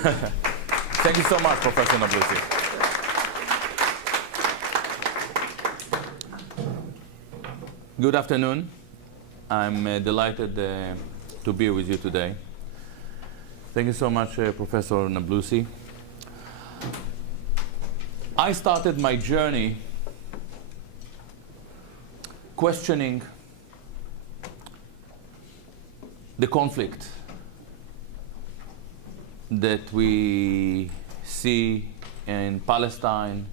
Thank you so much, Professor Nablusi. Good afternoon. I'm delighted to be with you today. Thank you so much, Professor Nablusi. I started my journey questioning the conflict that we see in Palestine,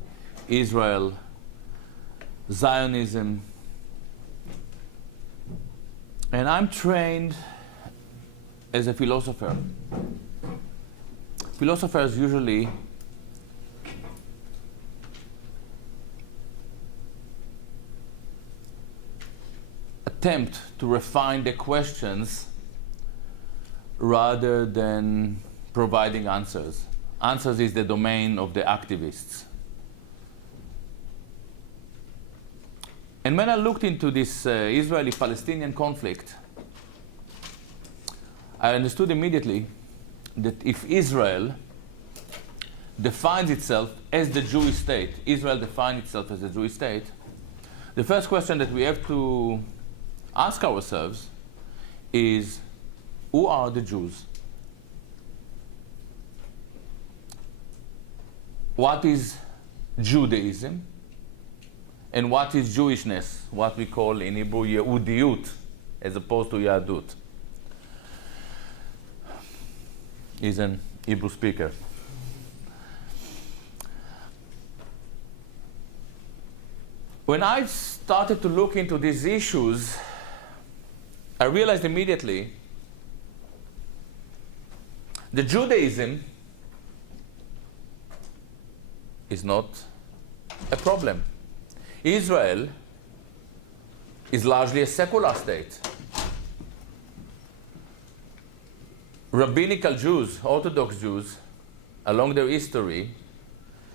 Israel, Zionism. And I'm trained as a philosopher. Philosophers usually attempt to refine the questions rather than providing answers. Answers is the domain of the activists. And when I looked into this Israeli-Palestinian conflict, I understood immediately that if Israel defines itself as the Jewish state, Israel defines itself as the Jewish state, the first question that we have to ask ourselves is, who are the Jews? What is Judaism? And what is Jewishness? What we call in Hebrew Yehudiyut, as opposed to Yahadut. He's an Hebrew speaker. When I started to look into these issues, I realized immediately that Judaism is not a problem. Israel is largely a secular state. Rabbinical Jews, Orthodox Jews, along their history,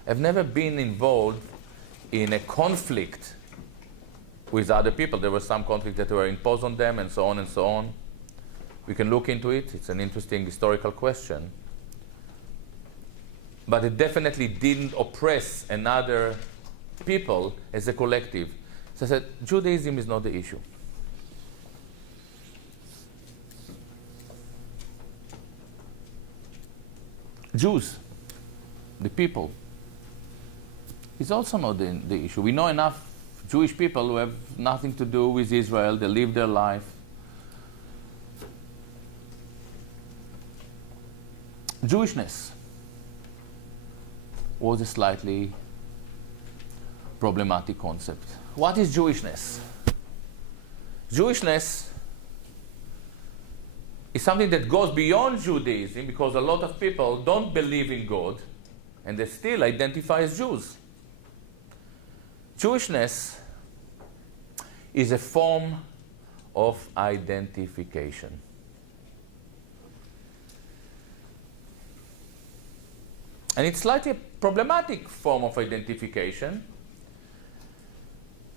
have never been involved in a conflict with other people. There were some conflicts that were imposed on them, and so on and so on. We can look into it. It's an interesting historical question. But it definitely didn't oppress another people as a collective. So I said, Judaism is not the issue. Jews, the people, is also not the issue. We know enough Jewish people who have nothing to do with Israel. They live their life. Jewishness was a slightly problematic concept. What is Jewishness? Jewishness is something that goes beyond Judaism, because a lot of people don't believe in God and they still identify as Jews. Jewishness is a form of identification. And it's slightly a problematic form of identification,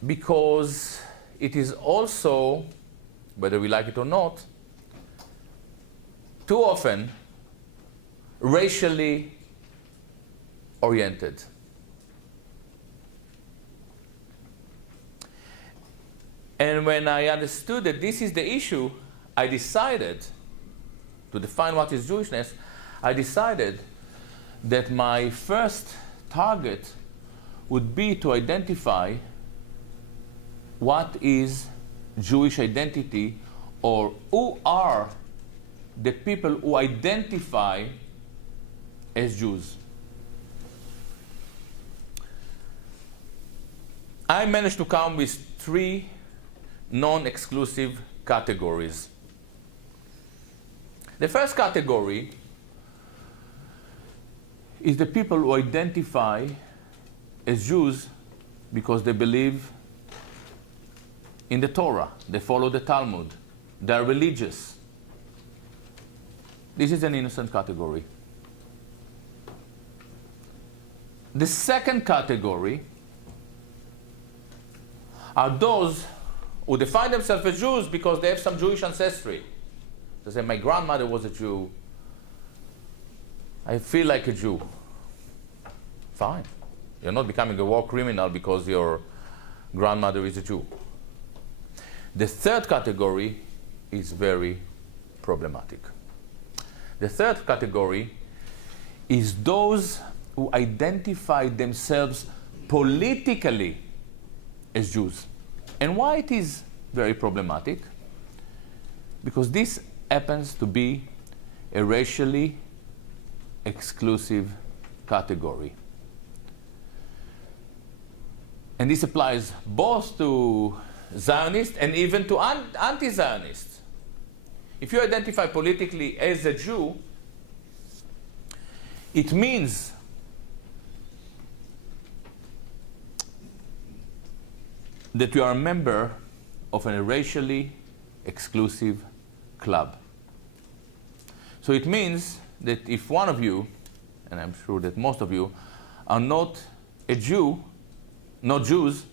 because it is also, whether we like it or not, too often racially oriented. And when I understood that this is the issue, I decided to define what is Jewishness. I decided that my first target would be to identify what is Jewish identity, or who are the people who identify as Jews. I managed to come with 3 non-exclusive categories. The first category is the people who identify as Jews because they believe in the Torah, they follow the Talmud, they are religious. This is an innocent category. The second category are those who define themselves as Jews because they have some Jewish ancestry. They say, my grandmother was a Jew, I feel like a Jew. Fine. You're not becoming a war criminal because your grandmother is a Jew. The third category is very problematic. The third category is those who identify themselves politically as Jews. And why it is very problematic? Because this happens to be a racially exclusive category. And this applies both to Zionists and even to anti-Zionists. If you identify politically as a Jew, it means that you are a member of a racially exclusive club. So it means that if one of you, and I'm sure that most of you, are not a Jew, not Jews,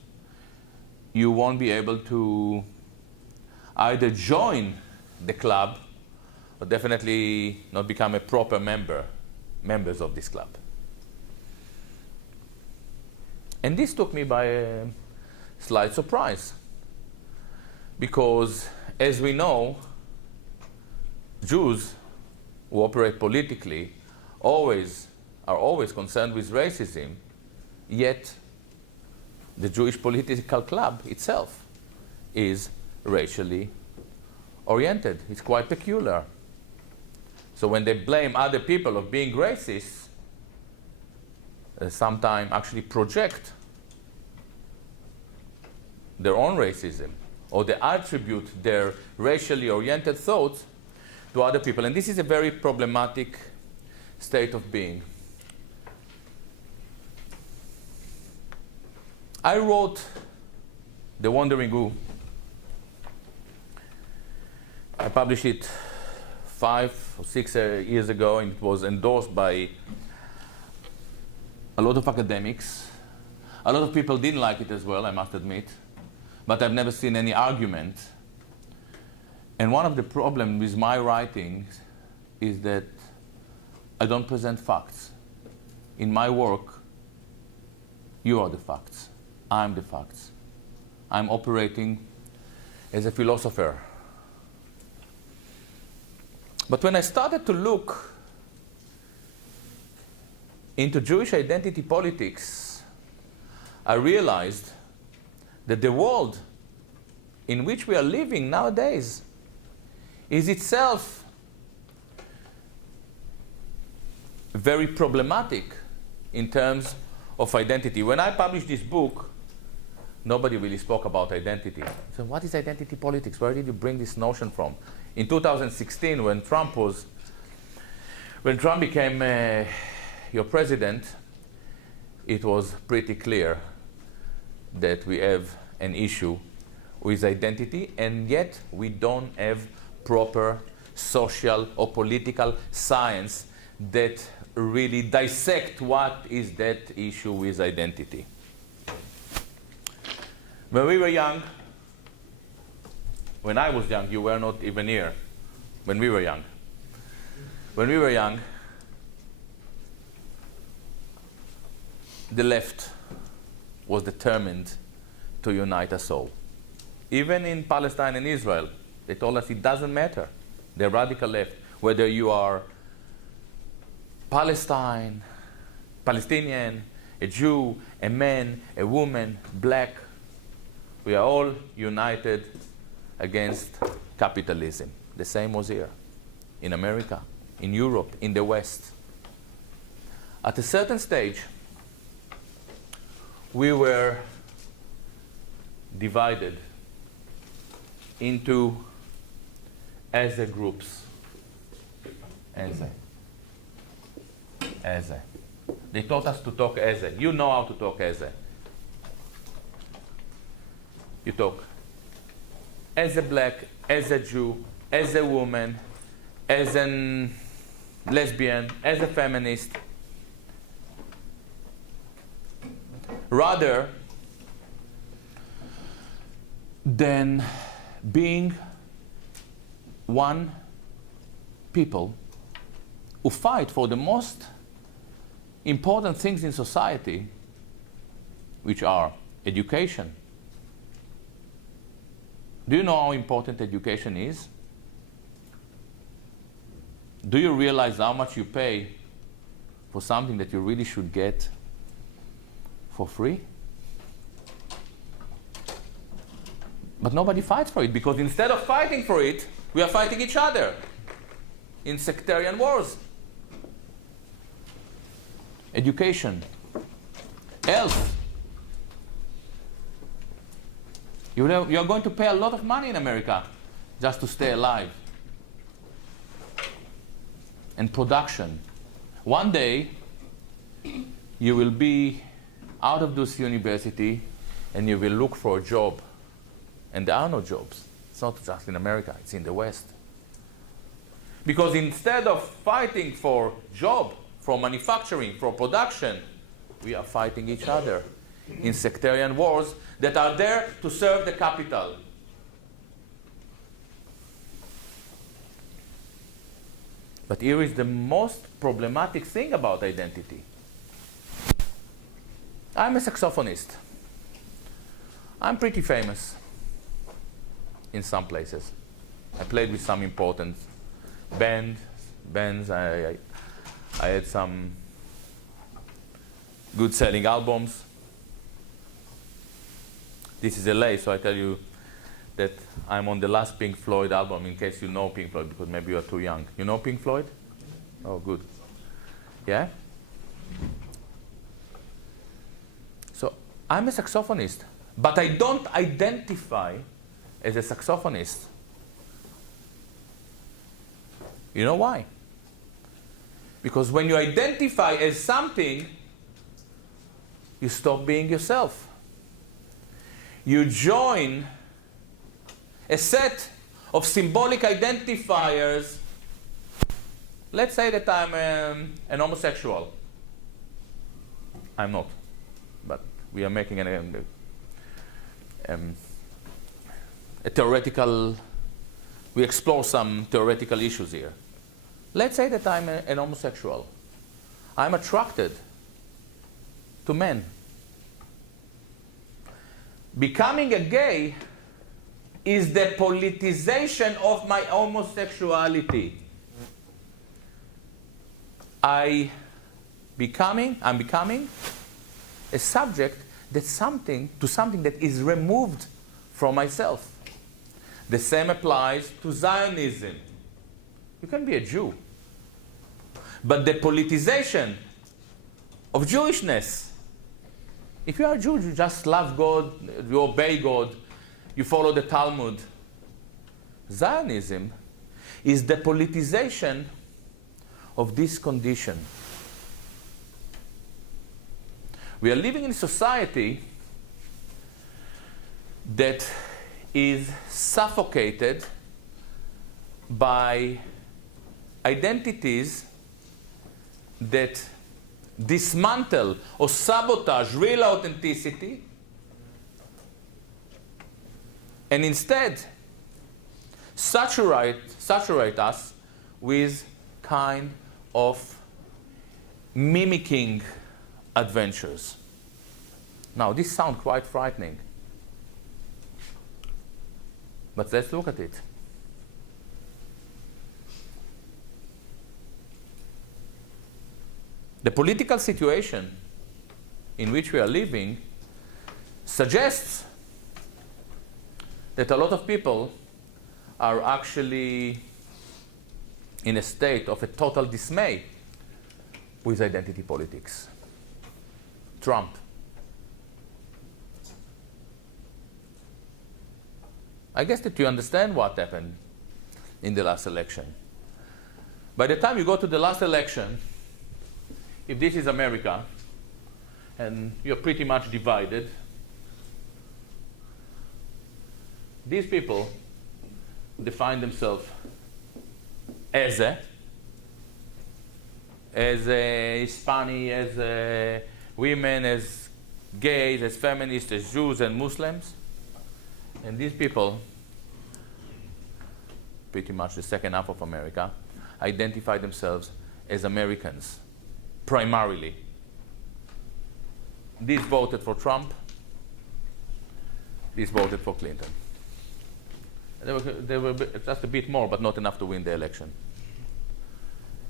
you won't be able to either join the club or definitely not become a proper members of this club. And this took me by a slight surprise, because as we know, Jews who operate politically are always concerned with racism, yet the Jewish political club itself is racially oriented. It's quite peculiar. So when they blame other people of being racist, sometimes actually project their own racism, or they attribute their racially oriented thoughts to other people. And this is a very problematic state of being. I wrote The Wandering Who. I published it 5 or 6 years ago, and it was endorsed by a lot of academics. A lot of people didn't like it as well, I must admit, but I've never seen any argument. And one of the problems with my writing is that I don't present facts. In my work, you are the facts. I'm the facts. I'm operating as a philosopher. But when I started to look into Jewish identity politics, I realized that the world in which we are living nowadays is itself very problematic in terms of identity. When I published this book, nobody really spoke about identity. So what is identity politics? Where did you bring this notion from? In 2016, when Trump became your president, it was pretty clear that we have an issue with identity, and yet we don't have proper social or political science that really dissect what is that issue with identity. When we were young, when I was young, you were not even here. When we were young, the left was determined to unite us all. Even in Palestine and Israel, they told us it doesn't matter. The radical left, whether you are Palestinian, a Jew, a man, a woman, black, we are all united against capitalism. The same was here, in America, in Europe, in the West. At a certain stage, we were divided into Eze groups. Eze. They taught us to talk Eze. You know how to talk Eze. You talk as a black, as a Jew, as a woman, as a lesbian, as a feminist. Rather than being one people who fight for the most important things in society, which are education. Do you know how important education is? Do you realize how much you pay for something that you really should get for free? But nobody fights for it, because instead of fighting for it, we are fighting each other in sectarian wars. Education, health. You are going to pay a lot of money in America just to stay alive. And production. One day, you will be out of this university and you will look for a job. And there are no jobs. It's not just in America, it's in the West. Because instead of fighting for job, for manufacturing, for production, we are fighting each other in sectarian wars that are there to serve the capital. But here is the most problematic thing about identity. I'm a saxophonist. I'm pretty famous in some places. I played with some important bands. I had some good selling albums. This is LA, so I tell you that I'm on the last Pink Floyd album, in case you know Pink Floyd, because maybe you're too young. You know Pink Floyd? Oh, good. Yeah? So I'm a saxophonist, but I don't identify as a saxophonist. You know why? Because when you identify as something, you stop being yourself. You join a set of symbolic identifiers. Let's say that I'm an homosexual. I'm not, but we are making a theoretical, we explore some theoretical issues here. Let's say that I'm an homosexual. I'm attracted to men. Becoming a gay is the politicization of my homosexuality. I'm becoming a subject to something that is removed from myself. The same applies to Zionism. You can be a Jew, but the politicization of Jewishness. If you are a Jew, you just love God, you obey God, you follow the Talmud. Zionism is the politicization of this condition. We are living in a society that is suffocated by identities that dismantle or sabotage real authenticity, and instead saturate us with kind of mimicking adventures. Now, this sounds quite frightening, but let's look at it. The political situation in which we are living suggests that a lot of people are actually in a state of a total dismay with identity politics. Trump. I guess that you understand what happened in the last election. By the time you go to the last election, if this is America, and you're pretty much divided, these people define themselves as Hispanic, as women, as gays, as feminists, as Jews and Muslims. And these people, pretty much the second half of America, identify themselves as Americans, primarily. These voted for Trump. These voted for Clinton. They were just a bit more, but not enough to win the election.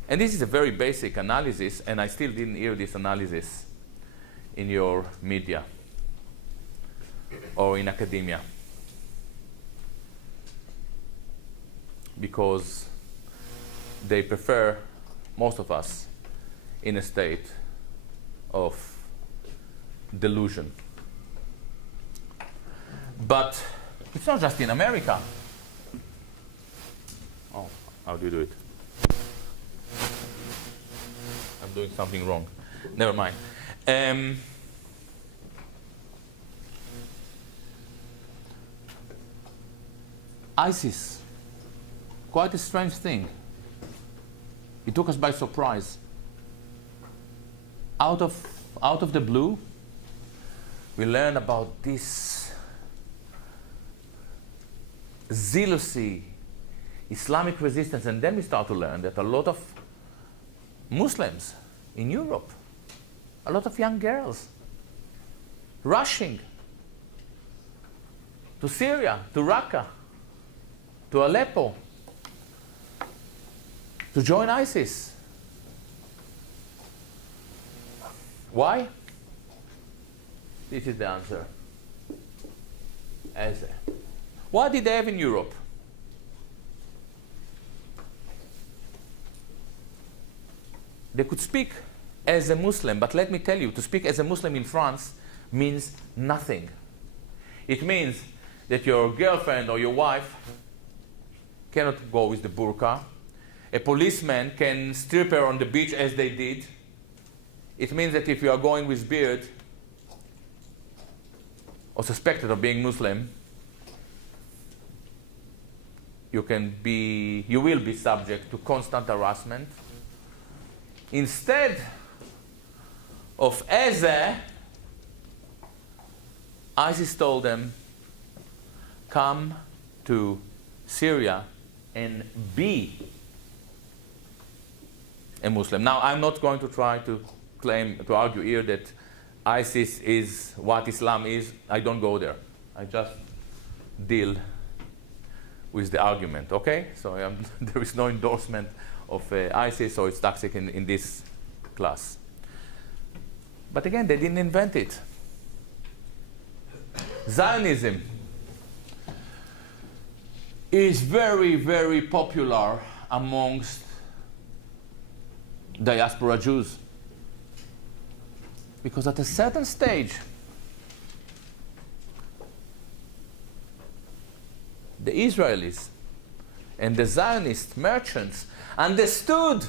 And this is a very basic analysis, and I still didn't hear this analysis in your media or in academia. Because they prefer, most of us, in a state of delusion. But it's not just in America. Oh, how do you do it? I'm doing something wrong. Never mind. ISIS, quite a strange thing. It took us by surprise. Out of the blue, we learn about this zealousy, Islamic resistance, and then we start to learn that a lot of Muslims in Europe, a lot of young girls, rushing to Syria, to Raqqa, to Aleppo, to join ISIS. Why? This is the answer. What did they have in Europe? They could speak as a Muslim, but let me tell you, to speak as a Muslim in France means nothing. It means that your girlfriend or your wife cannot go with the burqa. A policeman can strip her on the beach as they did. It means that if you are going with beard or suspected of being Muslim, you will be subject to constant harassment. Instead of Eze, ISIS told them, come to Syria and be a Muslim. Now, I'm not going to try to argue here that ISIS is what Islam is. I don't go there. I just deal with the argument, okay? So there is no endorsement of ISIS, so it's toxic in this class. But again, they didn't invent it. Zionism is very, very popular amongst diaspora Jews. Because at a certain stage, the Israelis and the Zionist merchants understood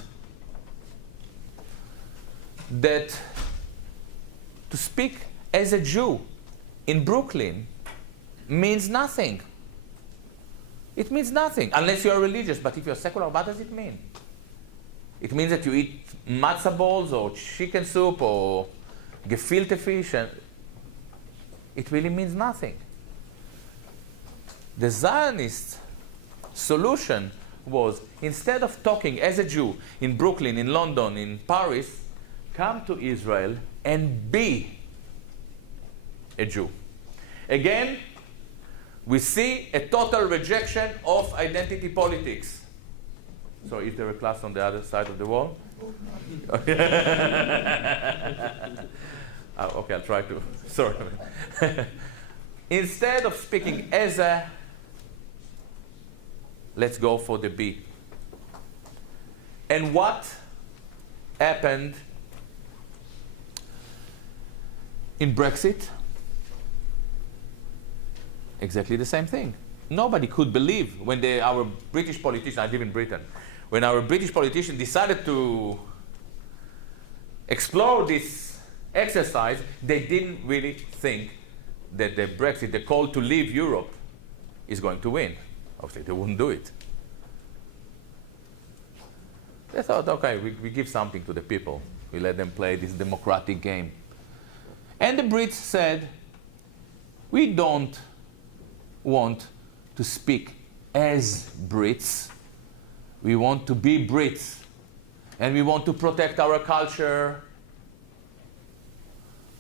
that to speak as a Jew in Brooklyn means nothing. It means nothing, unless you are religious. But if you're secular, what does it mean? It means that you eat matzah balls or chicken soup or gefilte fish, and it really means nothing. The Zionist solution was, instead of talking as a Jew in Brooklyn, in London, in Paris, come to Israel and be a Jew. Again, we see a total rejection of identity politics. So is there a class on the other side of the wall? Okay, I'll try to. Sorry. Instead of speaking as a, let's go for the B. And what happened in Brexit? Exactly the same thing. Nobody could believe when our British politicians, I live in Britain, when our British politicians decided to explore this exercise, they didn't really think that the Brexit, the call to leave Europe, is going to win. Obviously, they wouldn't do it. They thought, okay, we give something to the people. We let them play this democratic game. And the Brits said, we don't want to speak as Brits. We want to be Brits. And we want to protect our culture.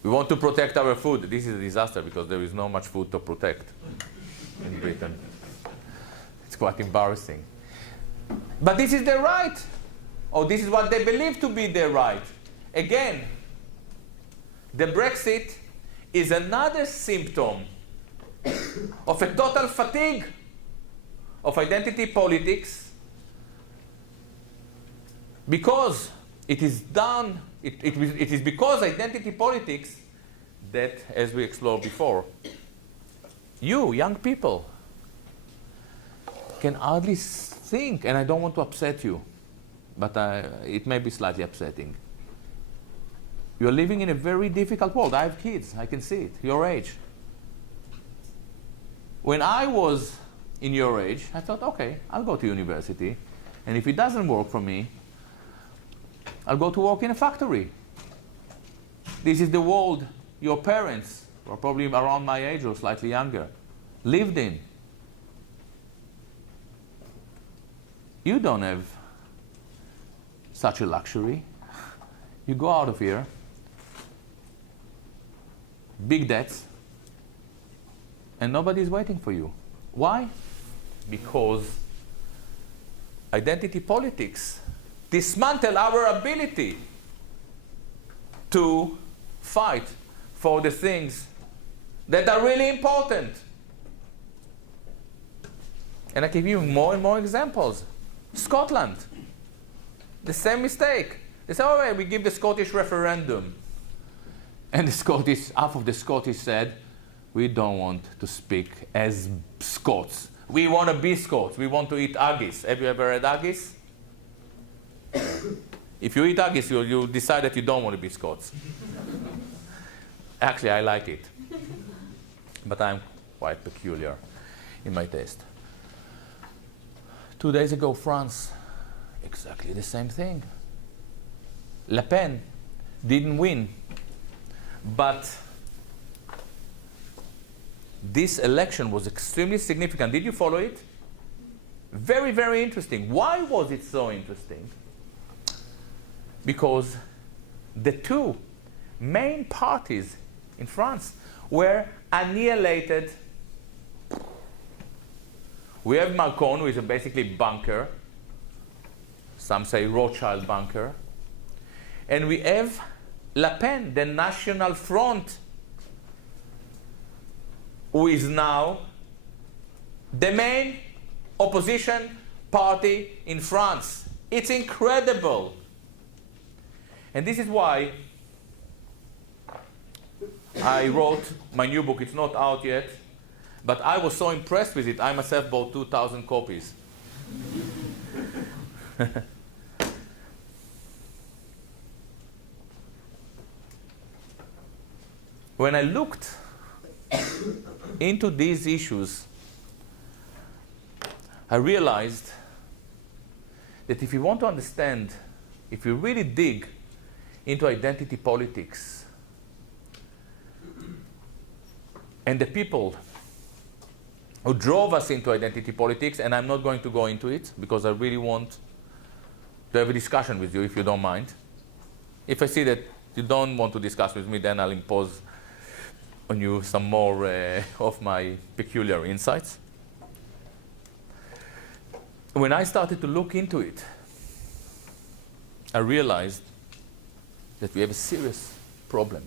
We want to protect our food. This is a disaster because there is not much food to protect in Britain. It's quite embarrassing. But this is their right. Or this is what they believe to be their right. Again, the Brexit is another symptom of a total fatigue of identity politics, because it is because identity politics that, as we explored before, you, young people, can hardly think, and I don't want to upset you, but it may be slightly upsetting. You're living in a very difficult world. I have kids, I can see it, your age. When I was in your age, I thought, okay, I'll go to university, and if it doesn't work for me, I'll go to work in a factory. This is the world your parents, who are probably around my age or slightly younger, lived in. You don't have such a luxury. You go out of here, big debts, and nobody's waiting for you. Why? Because identity politics dismantle our ability to fight for the things that are really important. And I give you more and more examples. Scotland, the same mistake. They say, oh, well, we give the Scottish referendum. And half of the Scottish said, we don't want to speak as Scots. We want to be Scots. We want to eat haggis. Have you ever had haggis? If you eat haggis, you decide that you don't want to be Scots. Actually, I like it. But I'm quite peculiar in my taste. 2 days ago, France, exactly the same thing. Le Pen didn't win. But this election was extremely significant. Did you follow it? Very, very interesting. Why was it so interesting? Because the two main parties in France were annihilated. We have Macron, who is a basically banker. Some say Rothschild banker. And we have Le Pen, the National Front, who is now the main opposition party in France. It's incredible. And this is why I wrote my new book. It's not out yet, but I was so impressed with it, I myself bought 2,000 copies. When I looked into these issues, I realized that if you want to understand, if you really dig into identity politics and the people who drove us into identity politics, and I'm not going to go into it because I really want to have a discussion with you, if you don't mind. If I see that you don't want to discuss with me, then I'll impose on you some more of my peculiar insights. When I started to look into it, I realized that we have a serious problem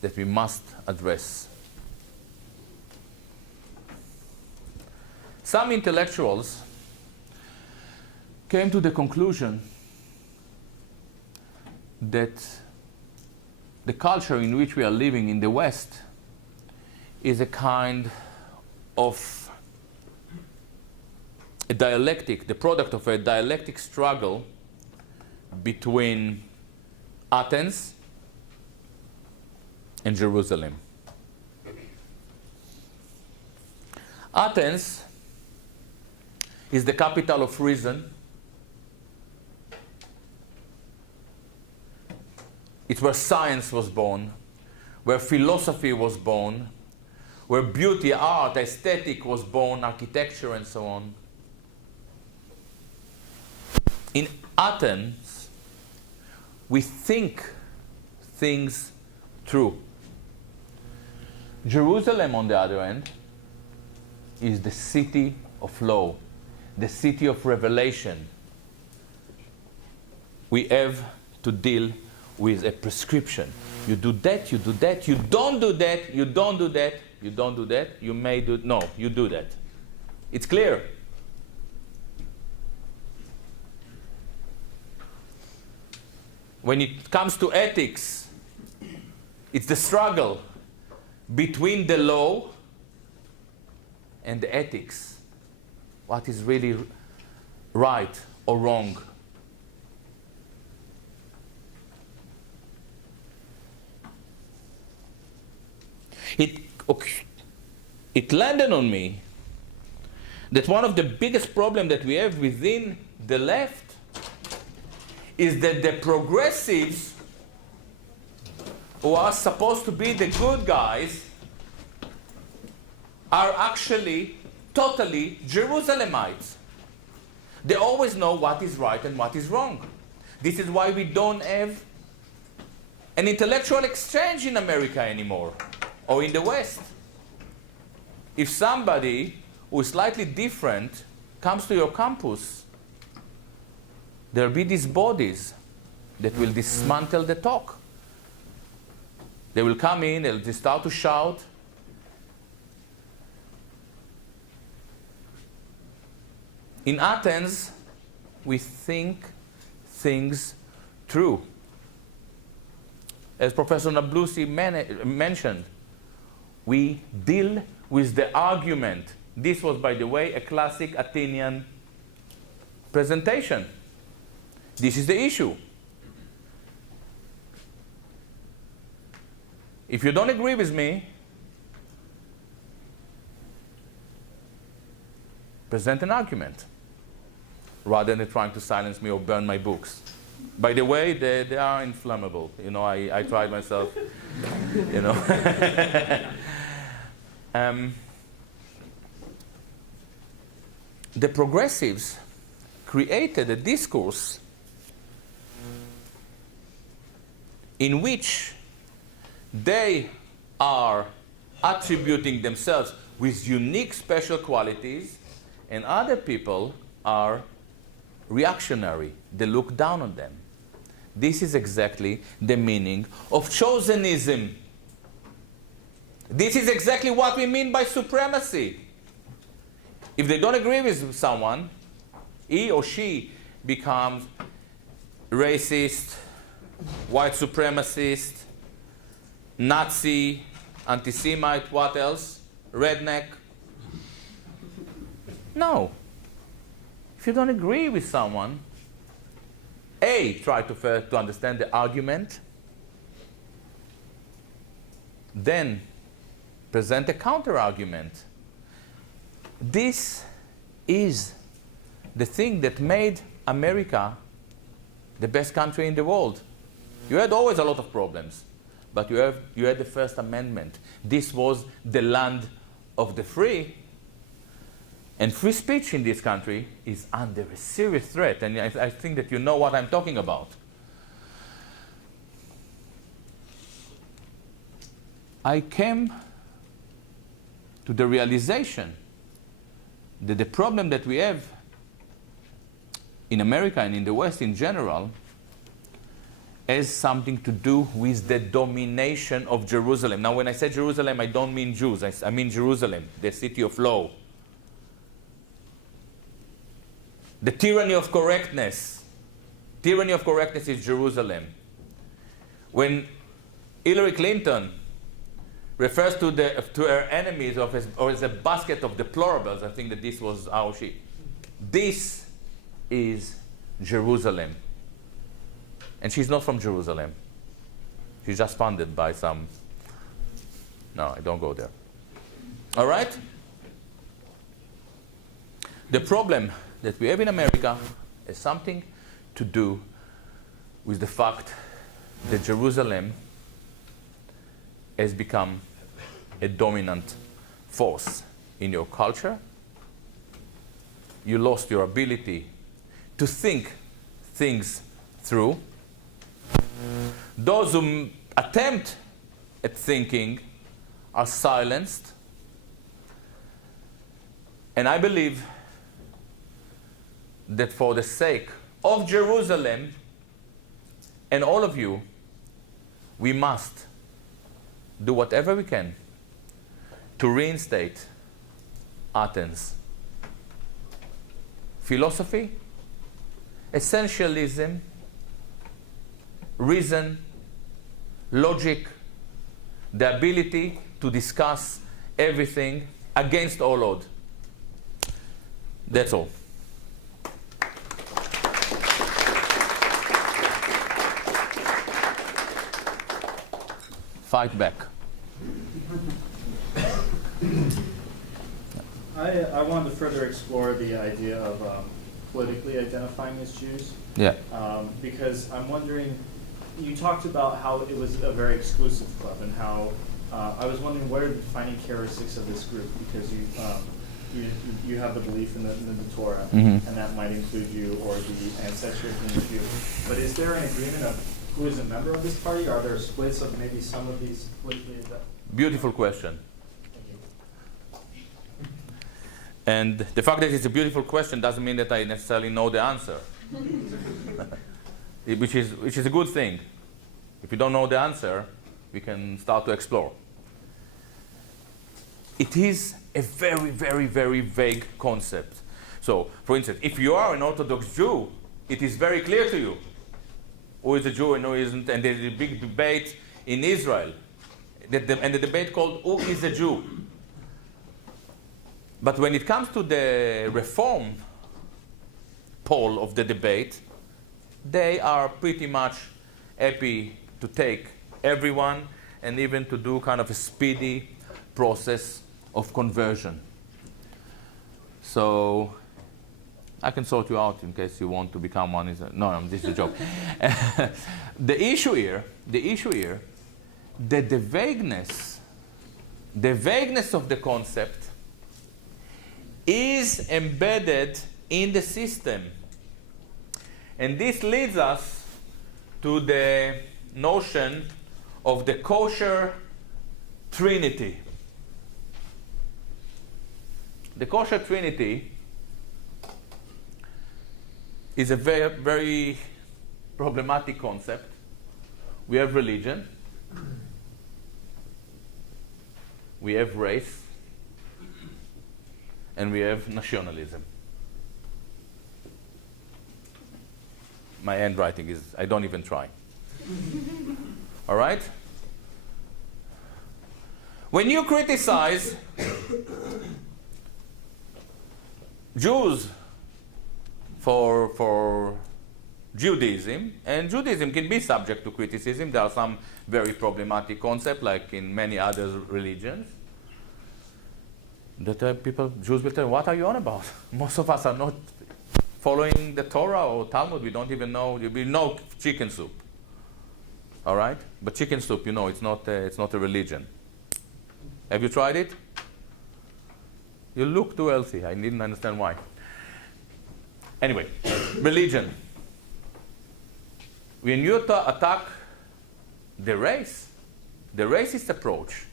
that we must address. Some intellectuals came to the conclusion that the culture in which we are living in the West is a kind of a dialectic, the product of a dialectic struggle between Athens and Jerusalem. Athens is the capital of reason. It's where science was born, where philosophy was born, where beauty, art, aesthetic was born, architecture, and so on. In Athens, we think things through. Jerusalem, on the other hand, is the city of law, the city of revelation. We have to deal with a prescription. You do that, you do that, you don't do that, you don't do that, you don't do that, you may do, no, you do that. It's clear. When it comes to ethics, it's the struggle between the law and the ethics. What is really right or wrong? It landed on me that one of the biggest problems that we have within the left is that the progressives, who are supposed to be the good guys, are actually totally Jerusalemites. They always know what is right and what is wrong. This is why we don't have an intellectual exchange in America anymore, or in the West. If somebody who is slightly different comes to your campus, there will be these bodies that will dismantle the talk. They will come in, they'll start to shout. In Athens, we think things through. As Professor Nablusi mentioned, we deal with the argument. This was, by the way, a classic Athenian presentation. This is the issue. If you don't agree with me, present an argument, rather than trying to silence me or burn my books. By the way, they are inflammable. You know, I tried myself. You know. The progressives created a discourse in which they are attributing themselves with unique special qualities, and other people are reactionary. They look down on them. This is exactly the meaning of chosenism. This is exactly what we mean by supremacy. If they don't agree with someone, he or she becomes racist, white supremacist, Nazi, anti-Semite, what else? Redneck. No. If you don't agree with someone, A, try to understand the argument, then present a counter-argument. This is the thing that made America the best country in the world. You had always a lot of problems, but you had the First Amendment. This was the land of the free. And free speech in this country is under a serious threat. And I think that you know what I'm talking about. I came to the realization that the problem that we have in America and in the West in general has something to do with the domination of Jerusalem. Now, when I say Jerusalem, I don't mean Jews. I mean Jerusalem, the city of law. The tyranny of correctness. Tyranny of correctness is Jerusalem. When Hillary Clinton refers to her enemies or as a basket of deplorables, I think that this was how she. This is Jerusalem. And she's not from Jerusalem. She's just funded by some. No, I don't go there. All right? The problem that we have in America has something to do with the fact that Jerusalem has become a dominant force in your culture. You lost your ability to think things through. Those who attempt at thinking are silenced. And I believe that for the sake of Jerusalem and all of you, we must do whatever we can to reinstate Athens. Philosophy, essentialism, reason, logic, the ability to discuss everything against all odds. That's all. Fight back. I wanted to further explore the idea of politically identifying as Jews. Yeah. Because I'm wondering, you talked about how it was a very exclusive club, and how I was wondering what are the defining characteristics of this group, because you have the belief in the Torah, and that might include you, or the ancestry of being Jew. But is there an agreement of who is a member of this party? Are there splits of maybe some of these politically? Beautiful question. And the fact that it's a beautiful question doesn't mean that I necessarily know the answer, which is a good thing. If you don't know the answer, we can start to explore. It is a very, very, very vague concept. So, for instance, if you are an Orthodox Jew, it is very clear to you who is a Jew and who isn't. And there's a big debate in Israel, and the debate called "Who is a Jew?" But when it comes to the reform pole of the debate, they are pretty much happy to take everyone and even to do kind of a speedy process of conversion. So I can sort you out in case you want to become one. No, this is a joke. The issue here, that the vagueness of the concept is embedded in the system. And this leads us to the notion of the kosher trinity. The kosher trinity is a very, very problematic concept. We have religion, we have race, and we have nationalism. My handwriting is, I don't even try. All right? When you criticize Jews for Judaism, and Judaism can be subject to criticism. There are some very problematic concepts, like in many other religions, that Jews will tell, what are you on about? Most of us are not following the Torah or Talmud. We don't even know. We know chicken soup. All right? But chicken soup, it's not a religion. Have you tried it? You look too healthy. I didn't understand why. Anyway, religion. When you attack the racist approach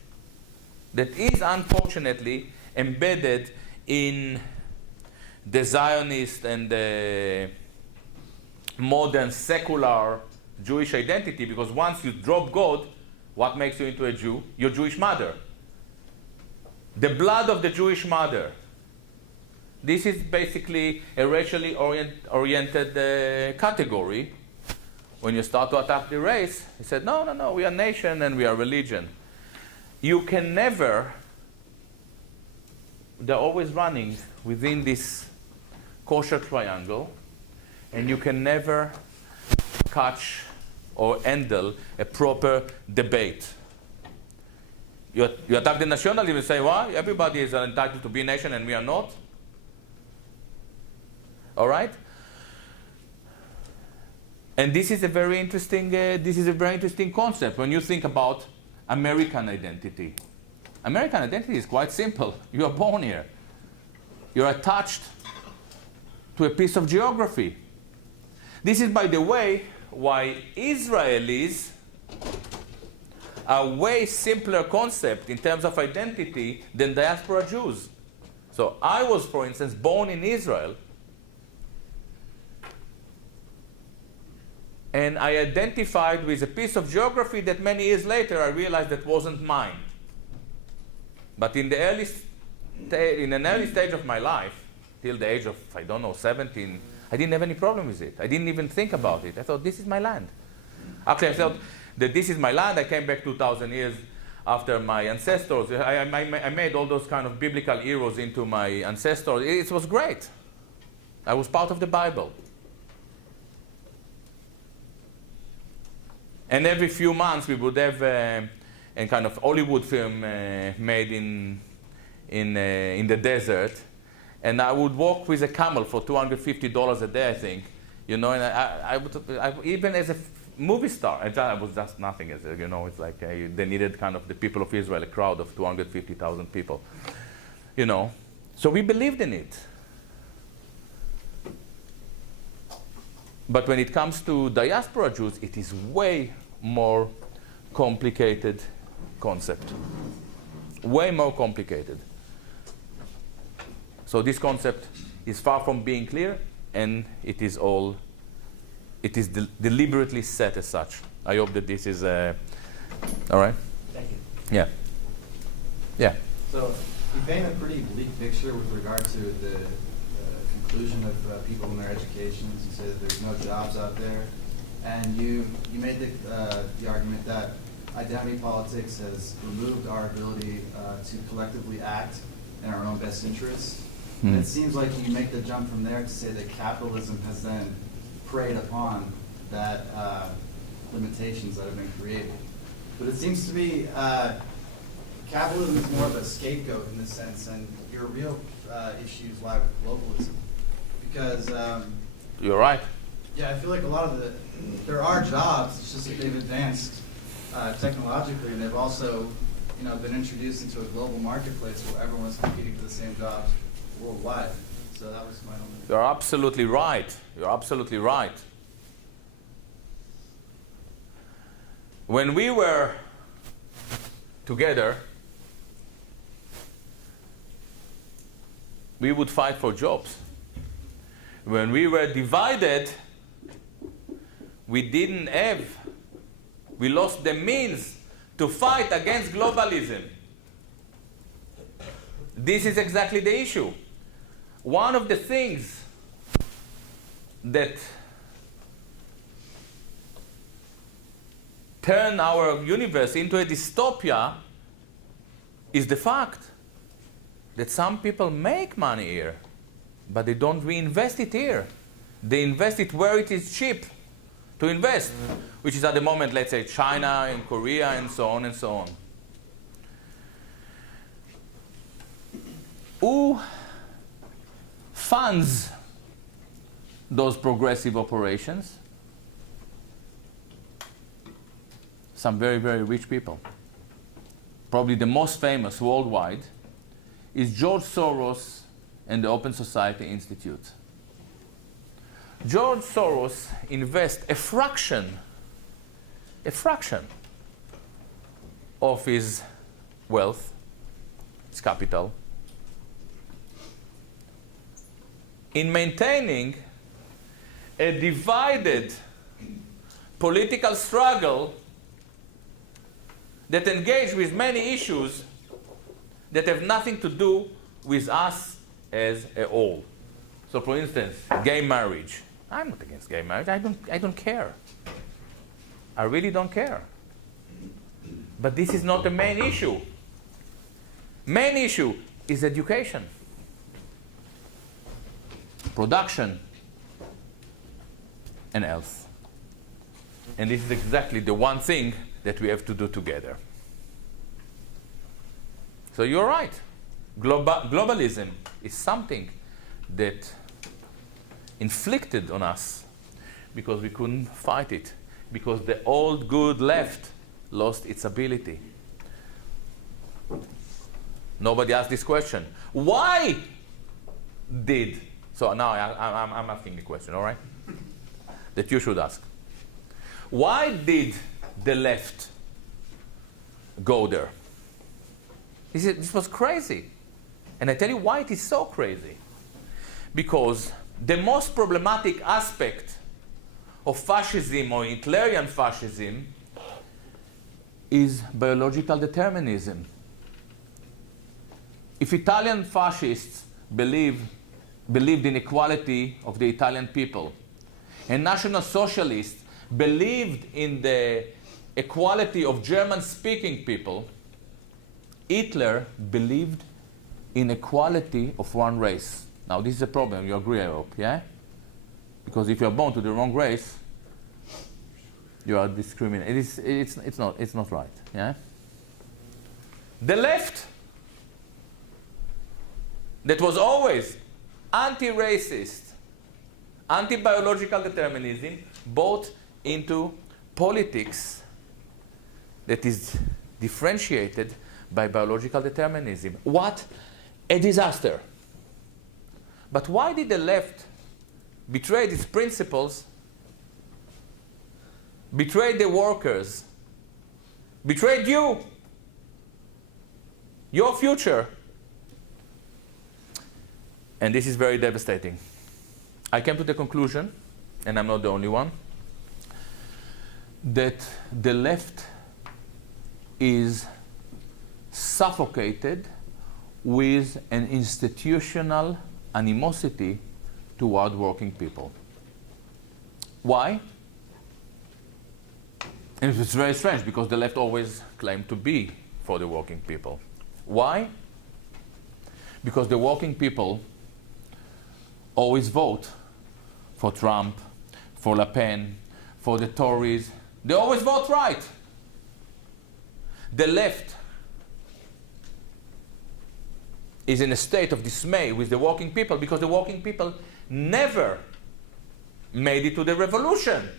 that is unfortunately embedded in the Zionist and the modern secular Jewish identity, because once you drop God, what makes you into a Jew? Your Jewish mother. The blood of the Jewish mother. This is basically a racially oriented category. When you start to attack the race, he said, no, we are nation and we are religion. You can never, they're always running within this kosher triangle, and you can never catch or handle a proper debate. You attack the nationalism and say, why? Everybody is entitled to be a nation and we are not. All right? And this is a very interesting concept when you think about American identity. American identity is quite simple. You are born here. You are attached to a piece of geography. This is, by the way, why Israelis are way simpler concept in terms of identity than diaspora Jews. So I was, for instance, born in Israel, and I identified with a piece of geography that many years later I realized that wasn't mine. But in an early stage of my life, till the age of, 17, I didn't have any problem with it. I didn't even think about it. I thought, this is my land. Actually, I felt that this is my land. I came back 2,000 years after my ancestors. I made all those kind of biblical heroes into my ancestors. It was great. I was part of the Bible. And every few months we would have a kind of Hollywood film made in the desert. And I would walk with a camel for $250 a day, I think. You know, and I even as a movie star, I was just nothing. You know, it's like they needed kind of the people of Israel, a crowd of 250,000 people. You know, so we believed in it. But when it comes to diaspora Jews, it is way more complicated concept. Way more complicated. So this concept is far from being clear, and it is deliberately set as such. I hope that this is all right. Thank you. Yeah. Yeah. So you paint a pretty bleak picture with regard to the conclusion of people in their educations. You say that there's no jobs out there, and you made the argument that identity politics has removed our ability to collectively act in our own best interests. And it seems like you make the jump from there to say that capitalism has then preyed upon that limitations that have been created. But it seems to me capitalism is more of a scapegoat in this sense, and your real issues lie with globalism. Because you're right. yeah, I feel like a lot of there are jobs. It's just that they've advanced technologically, and they've also, been introduced into a global marketplace where everyone's competing for the same jobs worldwide. So that was my only. You're absolutely right. You're absolutely right. When we were together, we would fight for jobs. When we were divided, we lost the means to fight against globalism. This is exactly the issue. One of the things that turn our universe into a dystopia is the fact that some people make money here, but they don't reinvest it here. They invest it where it is cheap to invest, which is at the moment, let's say, China and Korea and so on and so on. Who funds those progressive operations? Some very, very rich people. Probably the most famous worldwide is George Soros and the Open Society Institute. George Soros invests a fraction of his wealth, his capital, in maintaining a divided political struggle that engages with many issues that have nothing to do with us as a whole. So, for instance, gay marriage. I'm not against gay marriage. I don't care. I really don't care. But this is not the main issue. Main issue is education, production, and health. And this is exactly the one thing that we have to do together. So you're right. Globalism is something that inflicted on us because we couldn't fight it, because the old good left lost its ability. Nobody asked this question. Why did? So now I'm asking the question, all right? that you should ask. Why did the left go there? This was crazy. And I tell you why it is so crazy. Because the most problematic aspect of fascism or Hitlerian fascism is biological determinism. If Italian fascists believed in equality of the Italian people, and National Socialists believed in the equality of German-speaking people, Hitler believed in equality of one race. Now, this is a problem. You agree, I hope, yeah? Because if you are born to the wrong race, you are discriminated. It's not right, yeah? The left, that was always anti-racist, anti-biological determinism, bought into politics that is differentiated by biological determinism. What a disaster. But why did the left betray its principles, betray the workers, betrayed you, your future? And this is very devastating. I came to the conclusion, and I'm not the only one, that the left is suffocated with an institutional animosity toward working people. Why? And it's very strange because the left always claimed to be for the working people. Why? Because the working people always vote for Trump, for Le Pen, for the Tories. They always vote right. The left is in a state of dismay with the working people because the working people never made it to the revolution.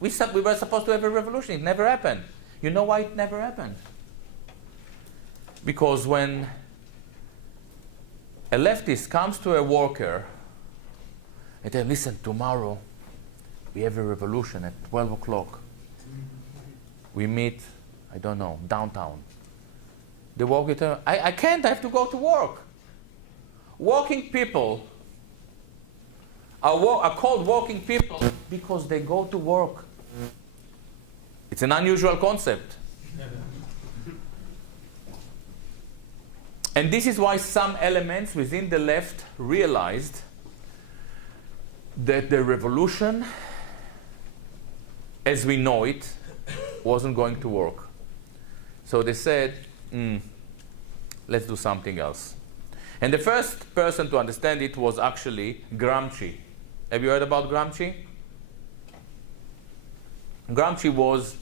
We were supposed to have a revolution. It never happened. You know why it never happened? Because when a leftist comes to a worker and says, listen, tomorrow we have a revolution at 12 o'clock. We meet, I don't know, downtown. The worker tells, I can't, I have to go to work. Working people are called working people because they go to work. It's an unusual concept. And this is why some elements within the left realized that the revolution, as we know it, wasn't going to work. So they said, let's do something else. And the first person to understand it was actually Gramsci. Have you heard about Gramsci? Gramsci was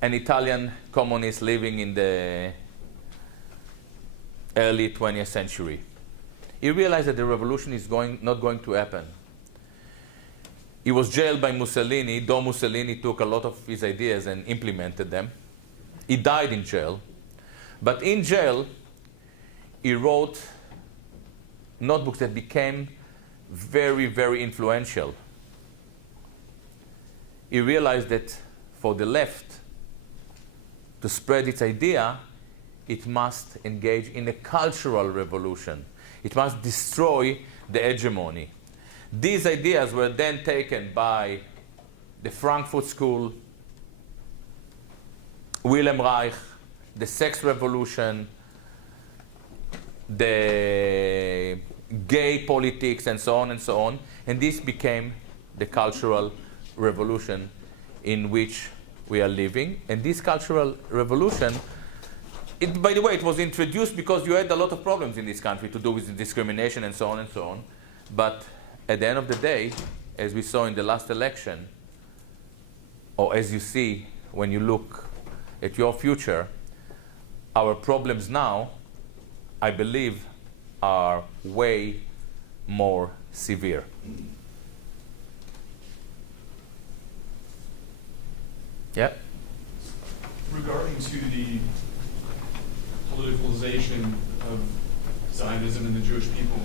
an Italian communist living in the early 20th century. He realized that the revolution is not going to happen. He was jailed by Mussolini, though Mussolini took a lot of his ideas and implemented them. He died in jail. But in jail, he wrote notebooks that became very, very influential. He realized that for the left to spread its idea, it must engage in a cultural revolution. It must destroy the hegemony. These ideas were then taken by the Frankfurt School, Wilhelm Reich, the sex revolution, the gay politics, and so on and so on. And this became the cultural revolution in which we are living. And this cultural revolution, by the way, it was introduced because you had a lot of problems in this country to do with discrimination and so on and so on. But at the end of the day, as we saw in the last election, or as you see when you look at your future, our problems now, I believe, are way more severe. Yeah? Regarding to the politicalization of Zionism and the Jewish people,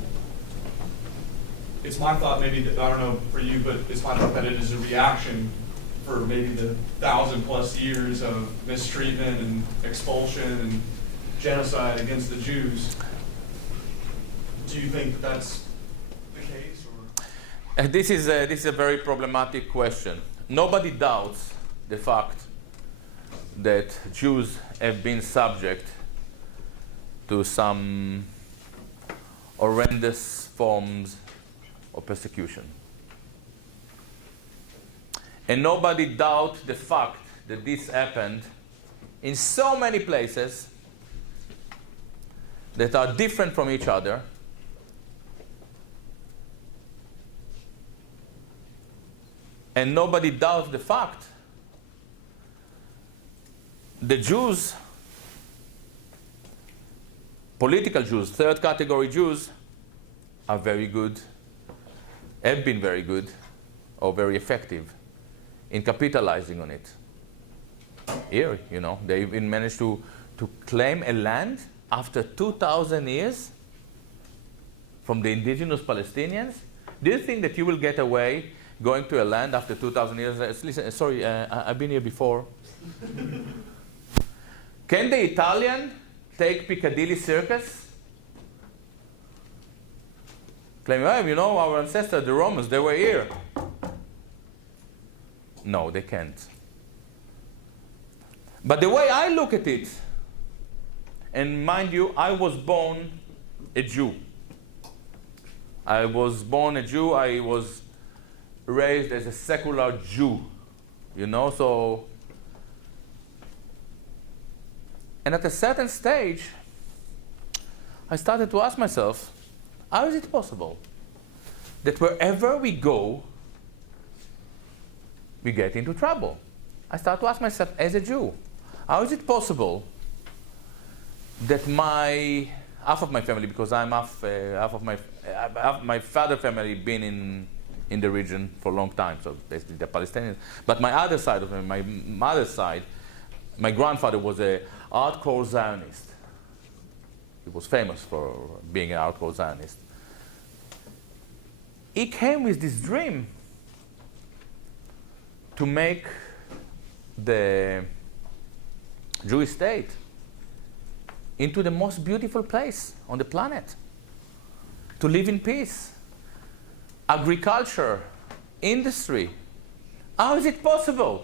it's my thought maybe that, I don't know for you, but it's my thought that it is a reaction for maybe the 1,000+ years of mistreatment and expulsion and genocide against the Jews. Do you think that that's the case? Or? This is a very problematic question. Nobody doubts the fact that Jews have been subject to some horrendous forms of persecution. And nobody doubts the fact that this happened in so many places that are different from each other. And nobody doubts the fact the Jews, political Jews, third category Jews, are very good, have been very good, or very effective in capitalizing on it. Here, they even managed to claim a land after 2,000 years from the indigenous Palestinians. Do you think that you will get away going to a land after 2,000 years? Listen, sorry, I've been here before. Can the Italian take Piccadilly Circus? Claim, well, our ancestors, the Romans, they were here. No, they can't. But the way I look at it, and mind you, I was born a Jew. I was born a Jew. I was raised as a secular Jew, so. And at a certain stage, I started to ask myself, how is it possible that wherever we go, we get into trouble? I started to ask myself, as a Jew, how is it possible that half of my family, because I'm half of my father's family been in the region for a long time, so basically the Palestinians. But my other side of my mother's side, my grandfather was a hardcore Zionist. He was famous for being an hardcore Zionist. He came with this dream to make the Jewish state into the most beautiful place on the planet, to live in peace, agriculture, industry. How is it possible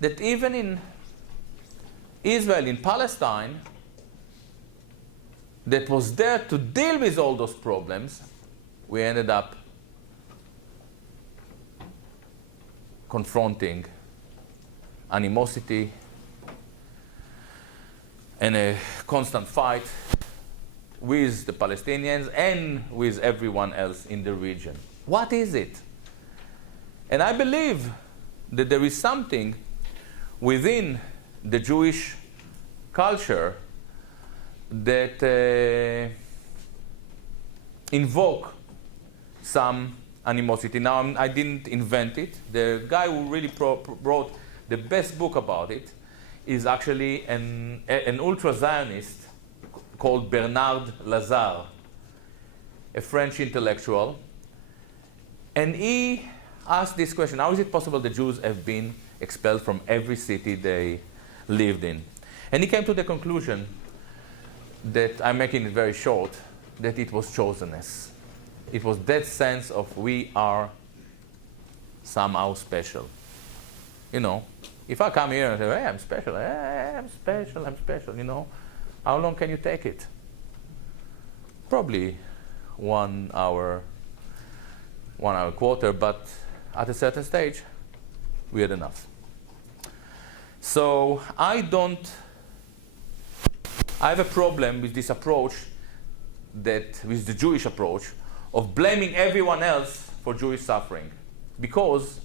that even in Israel, in Palestine, that was there to deal with all those problems, we ended up confronting animosity and a constant fight with the Palestinians and with everyone else in the region? What is it? And I believe that there is something within the Jewish culture that invoke some animosity. Now, I didn't invent it. The guy who really wrote the best book about it is actually an ultra-Zionist called Bernard Lazare, a French intellectual. And he asked this question: how is it possible the Jews have been expelled from every city they lived in? And he came to the conclusion that, I'm making it very short, that it was chosenness. It was that sense of we are somehow special. If I come here and say, hey, I'm special, I'm special, how long can you take it? Probably 1 hour, 1 hour quarter, but at a certain stage, we had enough. So I have a problem with this approach, with the Jewish approach, of blaming everyone else for Jewish suffering. Because,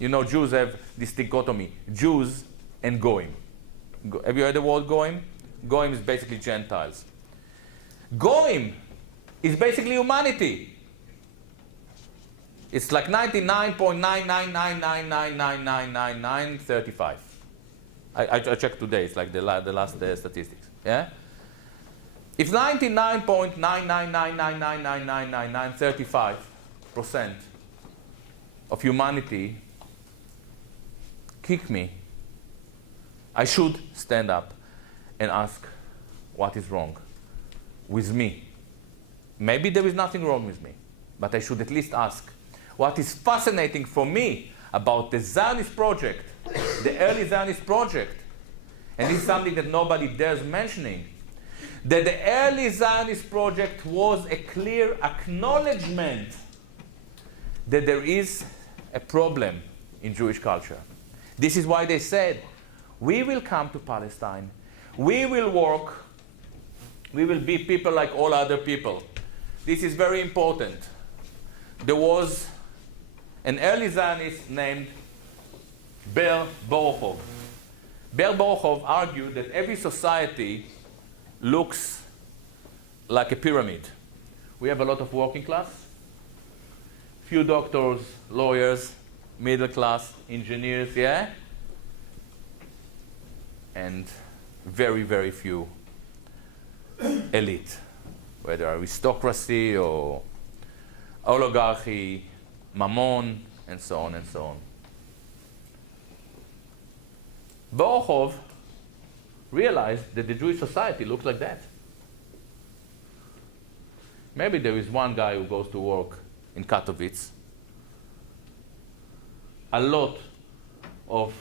Jews have this dichotomy, Jews and Goyim. Have you heard the word Goyim? Goyim is basically Gentiles. Goyim is basically humanity. It's like 99.99999999935. I checked today, it's like the last statistics. Yeah? If 99.999999935 of humanity kick me, I should stand up and ask what is wrong with me. Maybe there is nothing wrong with me, but I should at least ask what is fascinating for me about the Zionist project, the early Zionist project, and this is something that nobody dares mentioning, that the early Zionist project was a clear acknowledgement that there is a problem in Jewish culture. This is why they said, we will come to Palestine, we will work, we will be people like all other people. This is very important. There was an early Zionist named Ber Borochov. Ber Borochov argued that every society looks like a pyramid. We have a lot of working class, few doctors, lawyers, middle class, engineers, yeah? And very, very few elite, whether aristocracy or oligarchy, mammon, and so on and so on. Borochov realized that the Jewish society looks like that. Maybe there is one guy who goes to work in Katowice. A lot of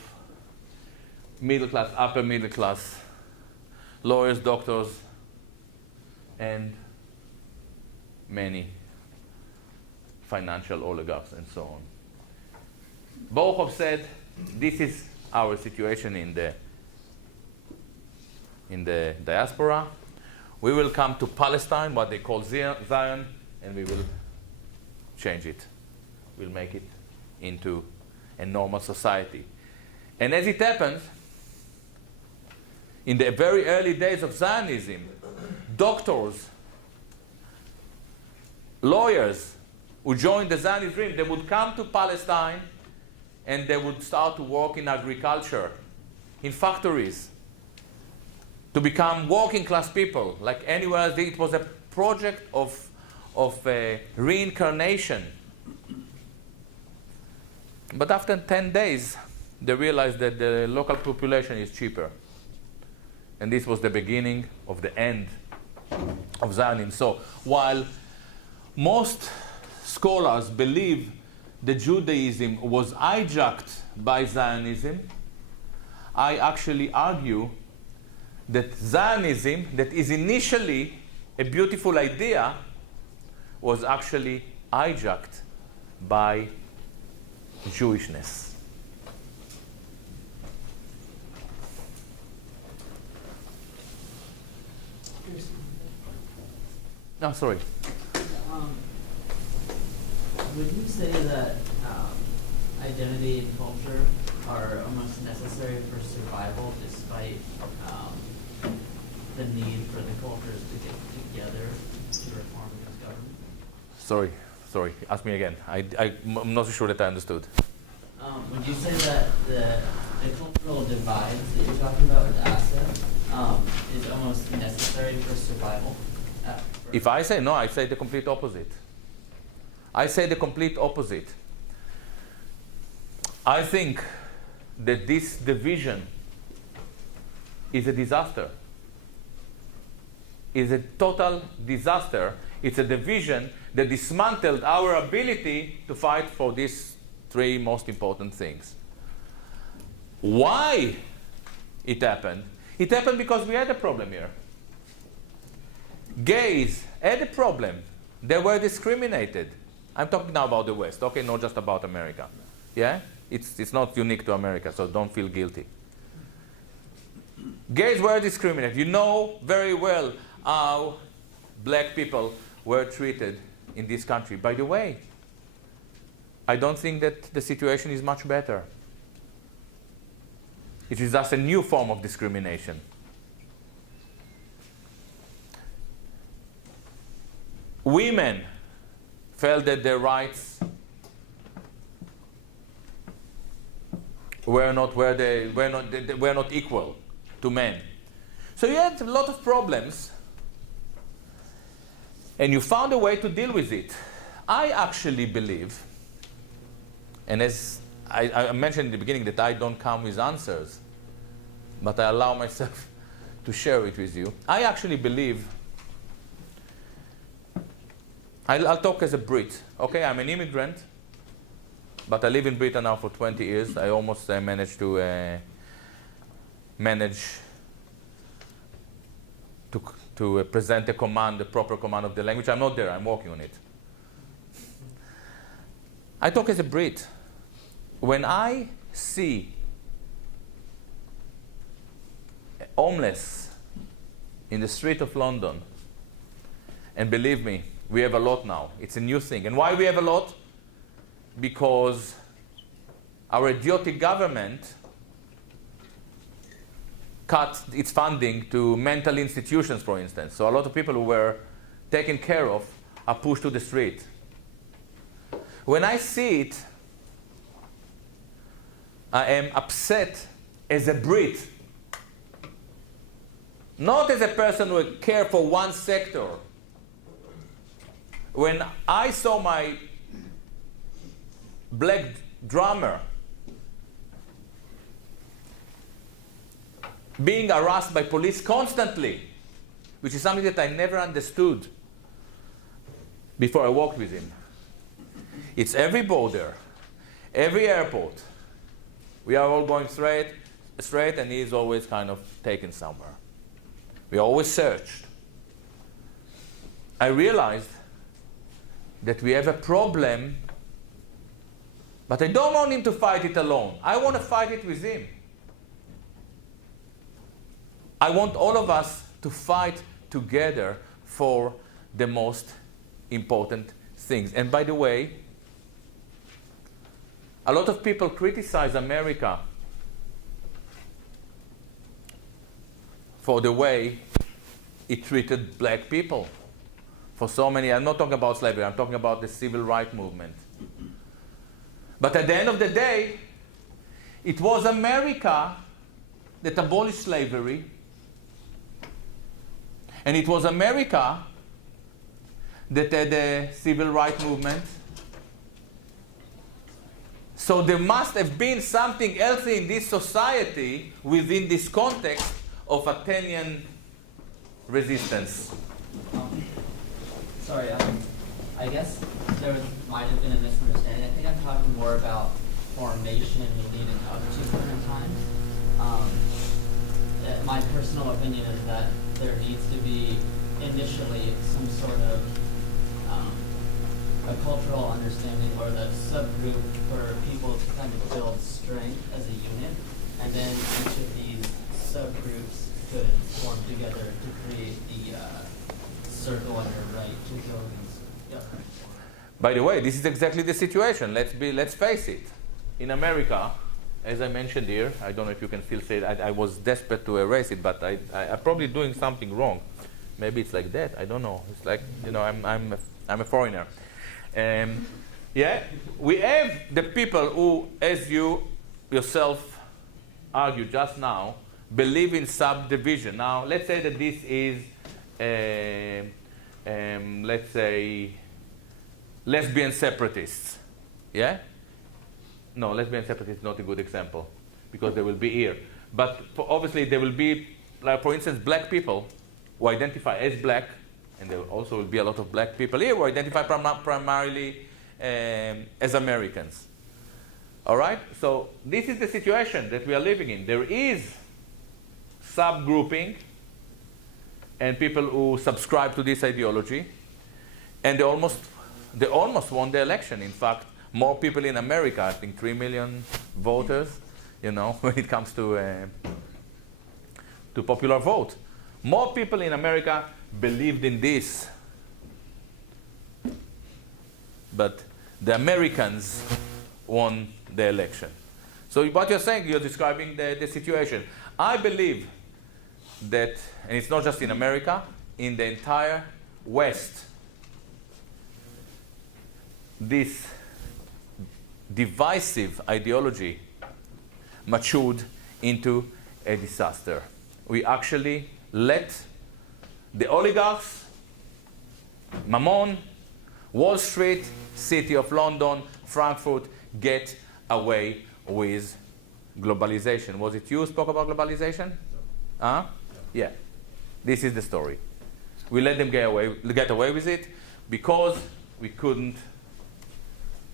middle class, upper middle class, lawyers, doctors, and many financial oligarchs and so on. Borochov said, this is our situation in the diaspora. We will come to Palestine, what they call Zion, and we will change it. We'll make it into a normal society. And as it happens, in the very early days of Zionism, doctors, lawyers who joined the Zionist dream, they would come to Palestine and they would start to work in agriculture, in factories, to become working class people, like anywhere else. It was a project of reincarnation. But after 10 days, they realized that the local population is cheaper. And this was the beginning of the end of Zionism. So while most scholars believe that Judaism was hijacked by Zionism, I actually argue that Zionism, that is initially a beautiful idea, was actually hijacked by Jewishness. No, sorry. Would you say that identity and culture are almost necessary for survival, despite the need for the cultures to get together to reform this government? Sorry. Ask me again. I'm not so sure that I understood. Would you say that the cultural divides that you're talking about with Asa is almost necessary for survival? If I say no, I say the complete opposite. I say the complete opposite. I think that this division is a disaster. Is a total disaster. It's a division that dismantled our ability to fight for these three most important things. Why it happened? It happened because we had a problem here. Gays had a problem. They were discriminated. I'm talking now about the West, okay, not just about America. Yeah? It's not unique to America, so don't feel guilty. Gays were discriminated. You know very well how black people were treated in this country. By the way, I don't think that the situation is much better. It is just a new form of discrimination. Women felt that their rights were not equal to men. So you had a lot of problems, and you found a way to deal with it. I actually believe, and as I mentioned in the beginning that I don't come with answers, but I allow myself to share it with you. I actually believe, I'll talk as a Brit. Okay, I'm an immigrant, but I live in Britain now for 20 years. I almost managed to present the proper command of the language. I'm not there, I'm working on it. I talk as a Brit. When I see homeless in the street of London, and believe me, we have a lot now. It's a new thing. And why we have a lot? Because our idiotic government cut its funding to mental institutions, for instance. So a lot of people who were taken care of are pushed to the street. When I see it, I am upset as a Brit. Not as a person who cares for one sector. When I saw my black drummer being harassed by police constantly, which is something that I never understood before I worked with him. It's every border, every airport. We are all going straight, and he is always kind of taken somewhere. We always searched. I realized that we have a problem, but I don't want him to fight it alone. I want to fight it with him. I want all of us to fight together for the most important things. And by the way, a lot of people criticize America for the way it treated black people. For so many, I'm not talking about slavery, I'm talking about the civil rights movement. But at the end of the day, it was America that abolished slavery, and it was America that had the civil rights movement. So there must have been something else in this society within this context of Athenian resistance. Sorry, I guess might have been a misunderstanding. I think I'm talking more about formation leading up to current times. My personal opinion is that there needs to be initially some sort of a cultural understanding or the subgroup for people to kind of build strength as a unit, and then each of these subgroups could form together to create the circle on your right to go against government. By the way, this is exactly the situation. Let's face it. In America, as I mentioned here, I don't know if you can still say it. I was desperate to erase it, but I'm probably doing something wrong. Maybe it's like that. I don't know. It's like, you know, I'm a foreigner. Yeah, we have the people who, as you yourself argued just now, believe in subdivision. Now, let's say that this is, let's say, lesbian separatists. Yeah? No, lesbian separatists is not a good example because they will be here. But obviously, there will be, like, for instance, black people who identify as black, and there also will be a lot of black people here who identify primarily as Americans. All right? So this is the situation that we are living in. There is subgrouping and people who subscribe to this ideology, and they almost won the election. In fact, more people in America, I think 3 million voters, you know, when it comes to popular vote. More people in America believed in this. But the Americans won the election. So what you're saying, you're describing the situation. I believe that, and it's not just in America, in the entire West, this divisive ideology matured into a disaster. We actually let the oligarchs, Mammon, Wall Street, City of London, Frankfurt get away with globalization. Was it you who spoke about globalization? Huh? Yeah. This is the story. We let them get away with it because we couldn't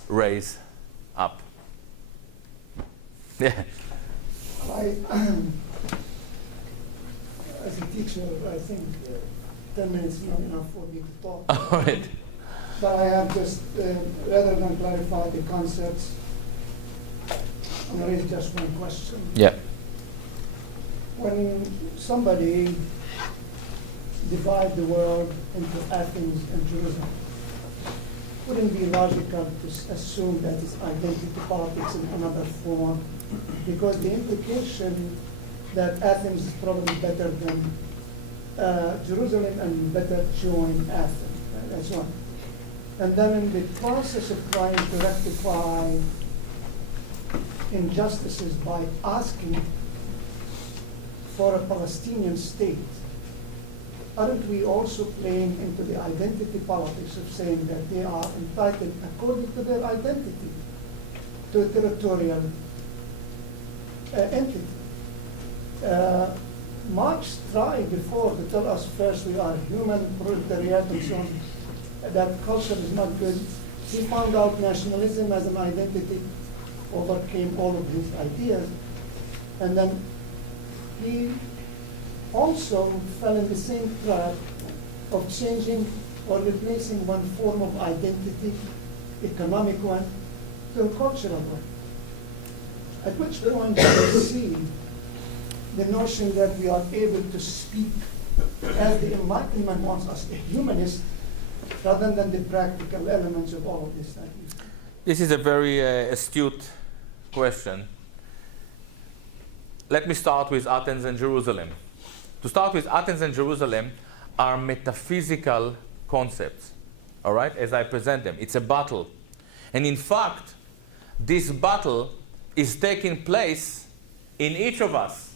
raise up. Yeah. As a teacher, I think 10 minutes is not enough for me to talk. All right. But I have just, rather than clarify the concepts, I'm going to raise just one question. Yeah. When somebody divides the world into Athens and Jerusalem, wouldn't it be logical to assume that it's identity politics in another form? Because the implication that Athens is probably better than Jerusalem and better join Athens. Right? That's one. And then in the process of trying to rectify injustices by asking for a Palestinian state, aren't we also playing into the identity politics of saying that they are entitled, according to their identity, to a territorial entity? Marx tried before to tell us first we are human, proletariat, and so on, that culture is not good. He found out nationalism as an identity overcame all of his ideas. And then he also fell in the same trap of changing or replacing one form of identity, economic one, to a cultural one. At which point do you see the notion that we are able to speak as the Enlightenment wants us, a humanist, rather than the practical elements of all of this that you say? This is a very astute question. Let me start with Athens and Jerusalem. To start with, Athens and Jerusalem are metaphysical concepts, all right, as I present them. It's a battle. And in fact, this battle is taking place in each of us.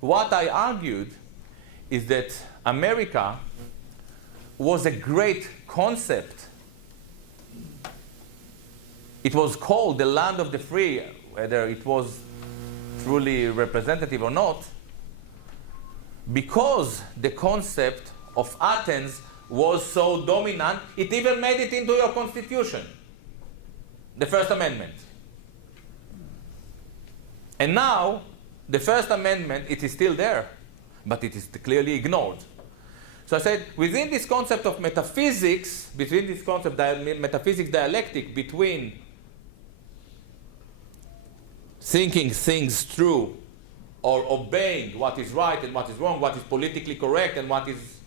What I argued is that America was a great concept. It was called the land of the free, whether it was truly representative or not, because the concept of Athens was so dominant, it even made it into your constitution, the First Amendment. And now, the First Amendment, it is still there, but it is clearly ignored. So I said, within this concept of metaphysics, between this concept, metaphysics dialectic, between thinking things through or obeying what is right and what is wrong, what is politically correct and what is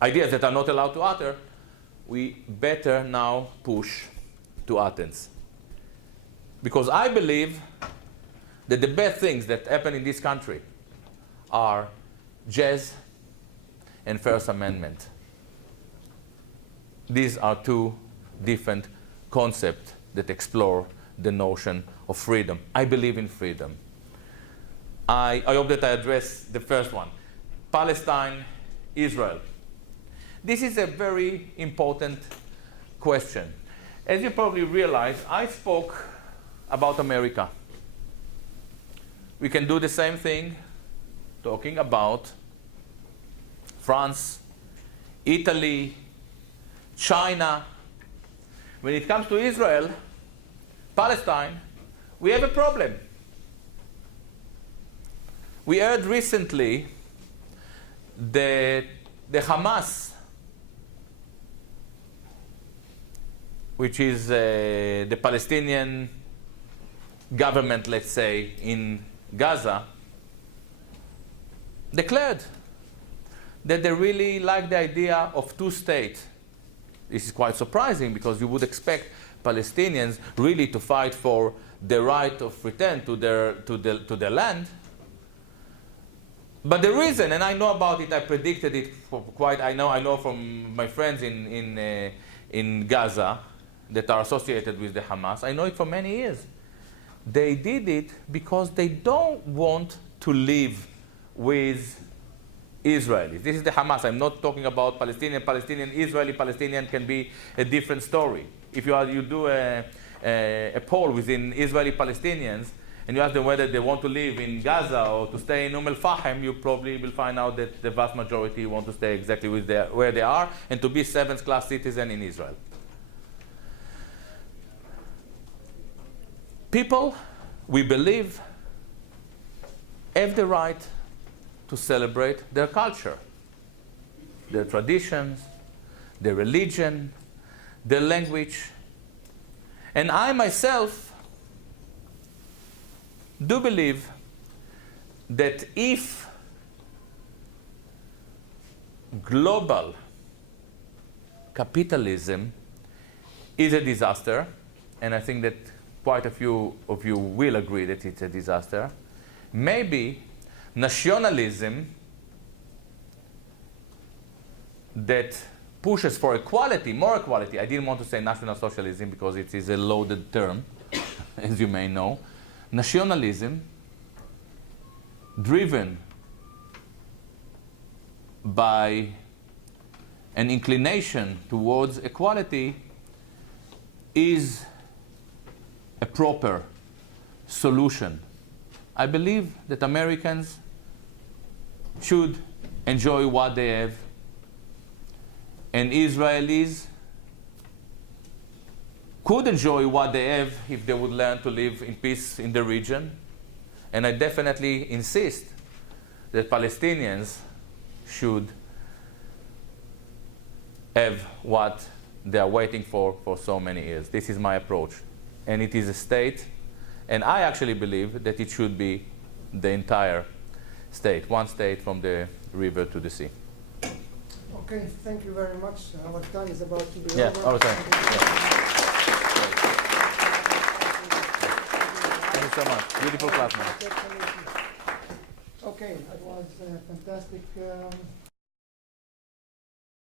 ideas that are not allowed to utter, we better now push to Athens. Because I believe that the best things that happen in this country are jazz and First Amendment. These are two different concepts that explore the notion of freedom. I believe in freedom. I hope that I address the first one. Palestine, Israel. This is a very important question. As you probably realize, I spoke about America. We can do the same thing talking about France, Italy, China. When it comes to Israel, Palestine, we have a problem. We heard recently the Hamas, which is the Palestinian government, let's say, in Gaza, declared that they really like the idea of two states. This is quite surprising because you would expect Palestinians really to fight for the right of return to their land. But the reason, and I know about it, I predicted it for quite. I know from my friends in Gaza that are associated with the Hamas. I know it for many years. They did it because they don't want to live with Israelis. This is the Hamas. I'm not talking about Palestinian. Palestinian, Israeli, Palestinian can be a different story. If you do a poll within Israeli Palestinians and you ask them whether they want to live in Gaza or to stay in Al-Fahim, you probably will find out that the vast majority want to stay exactly where they are and to be seventh-class citizen in Israel. People, we believe, have the right to celebrate their culture, their traditions, their religion, their language. And I myself do believe that if global capitalism is a disaster, and I think that quite a few of you will agree that it's a disaster, maybe nationalism that pushes for equality, more equality. I didn't want to say national socialism because it is a loaded term, as you may know. Nationalism driven by an inclination towards equality is a proper solution. I believe that Americans should enjoy what they have, and Israelis could enjoy what they have if they would learn to live in peace in the region. And I definitely insist that Palestinians should have what they are waiting for so many years. This is my approach. And it is a state, and I actually believe that it should be the entire state, one state from the river to the sea. Okay, thank you very much. Our time is about to be Yeah, over. our time. Thank you so much. Beautiful class, man. Okay, that was fantastic.